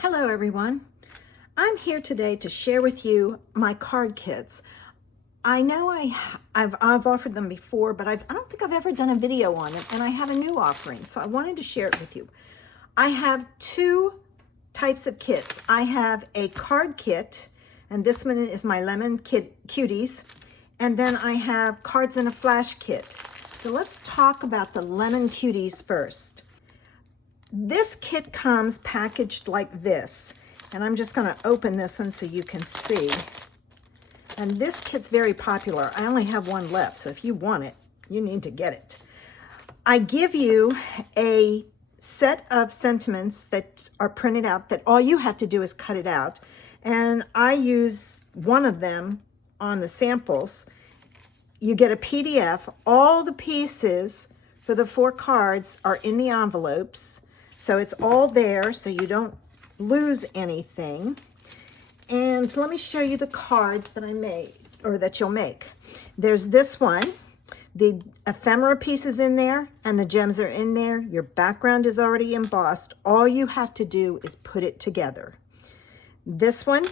Hello everyone. I'm here today to share with you my card kits. I know I've offered them before, but I don't think I've ever done a video on it, and I have a new offering, so I wanted to share it with you. I have two types of kits. I have a card kit, and this one is my Lemon Cuties, and then I have cards in a flash kit. So let's talk about the Lemon Cuties first. This kit comes packaged like this, and I'm just going to open this one so you can see. And this kit's very popular. I only have one left, so if you want it, you need to get it. I give you a set of sentiments that are printed out that all you have to do is cut it out. And I use one of them on the samples. You get a PDF. All the pieces for the 4 cards are in the envelopes. So it's all there so you don't lose anything. And let me show you the cards that I made, or that you'll make. There's this one. The ephemera piece is in there and the gems are in there. Your background is already embossed. All you have to do is put it together. This one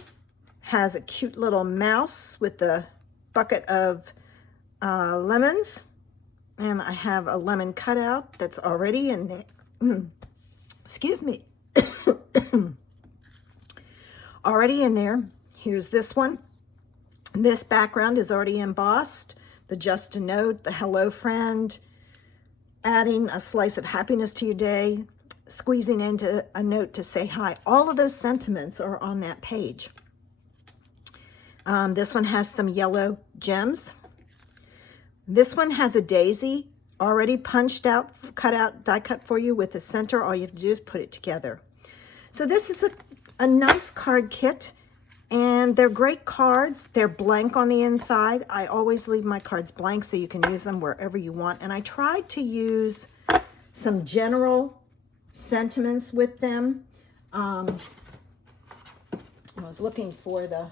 has a cute little mouse with the bucket of lemons. And I have a lemon cutout that's already in there. Excuse me. Already in there. Here's this one. This background is already embossed. The just a note, the hello friend, adding a slice of happiness to your day, squeezing into a note to say hi. All of those sentiments are on that page. This one has some yellow gems. This one has a daisy already punched out, cut out, die cut for you with the center. All you have to do is put it together. So this is a nice card kit, and they're great cards. They're blank on the inside. I always leave my cards blank so you can use them wherever you want. And I tried to use some general sentiments with them. I was looking for the,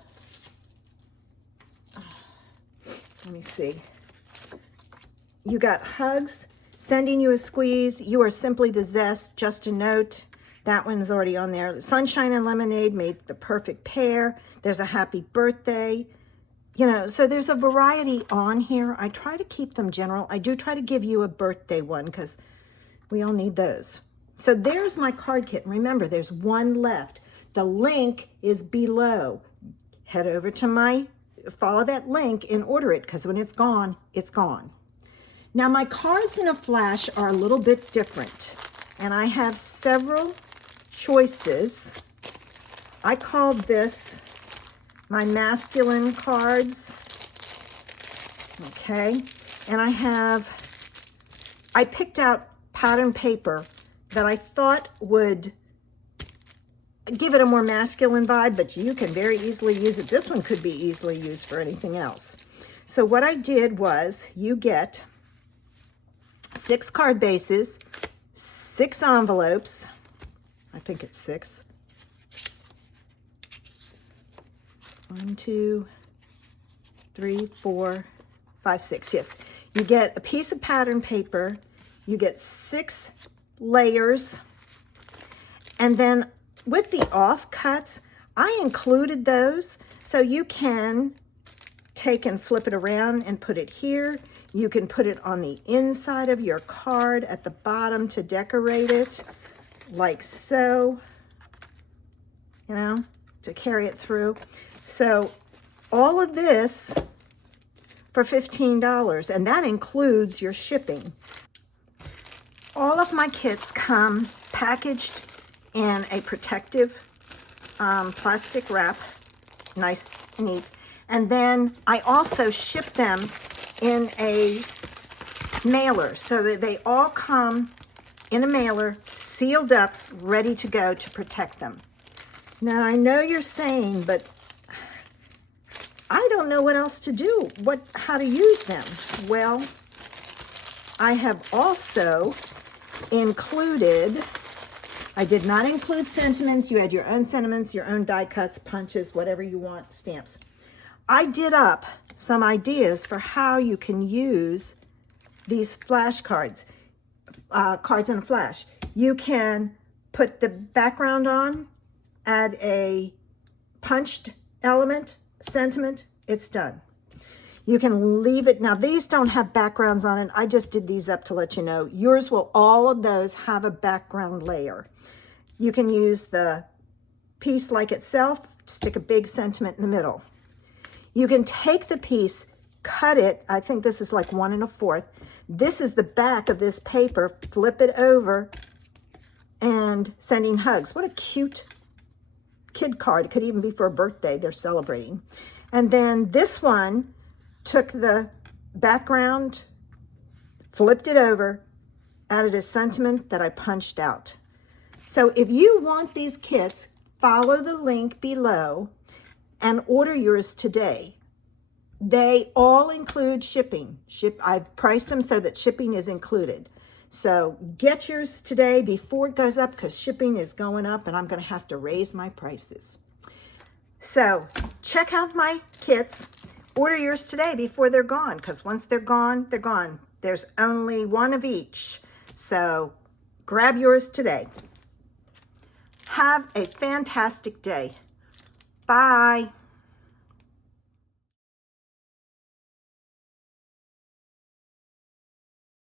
let me see. You got hugs, sending you a squeeze, you are simply the zest, just a note. That one's already on there. Sunshine and lemonade made the perfect pair. There's a happy birthday. You know, so there's a variety on here. I try to keep them general. I do try to give you a birthday one because we all need those. So there's my card kit. Remember, there's one left. The link is below. Head over to follow that link and order it, because when it's gone, it's gone. Now my cards in a flash are a little bit different, and I have several choices. I called this my masculine cards, okay? And I picked out pattern paper that I thought would give it a more masculine vibe, but you can very easily use it. This one could be easily used for anything else. So what I did was, you get 6 card bases, 6 envelopes. I think it's 6. 1, 2, 3, 4, 5, 6. Yes. You get a piece of pattern paper. You get 6 layers. And then with the offcuts, I included those so you can take and flip it around and put it here. You can put it on the inside of your card at the bottom to decorate it, like so, you know, to carry it through. So all of this for $15, and that includes your shipping. All of my kits come packaged in a protective plastic wrap, nice, neat. And then I also ship them in a mailer so that they all come in a mailer, sealed up, ready to go to protect them. Now I know you're saying, but I don't know what else to do, how to use them. Well, I have also included, I did not include sentiments. You had your own sentiments, your own die cuts, punches, whatever you want, stamps. I did up some ideas for how you can use these flashcards, cards in a flash. You can put the background on, add a punched element, sentiment, it's done. You can leave it. Now, these don't have backgrounds on it. I just did these up to let you know. Yours will, all of those have a background layer. You can use the piece like itself, stick a big sentiment in the middle. You can take the piece, cut it. I think this is like 1 1/4. This is the back of this paper. Flip it over and sending hugs. What a cute kid card. It could even be for a birthday they're celebrating. And then this one took the background, flipped it over, added a sentiment that I punched out. So if you want these kits, follow the link below and order yours today. They all include shipping. I've priced them so that shipping is included. So get yours today before it goes up, because shipping is going up and I'm going to have to raise my prices. So check out my kits. Order yours today before they're gone, because once they're gone, they're gone. There's only one of each. So grab yours today. Have a fantastic day. Bye.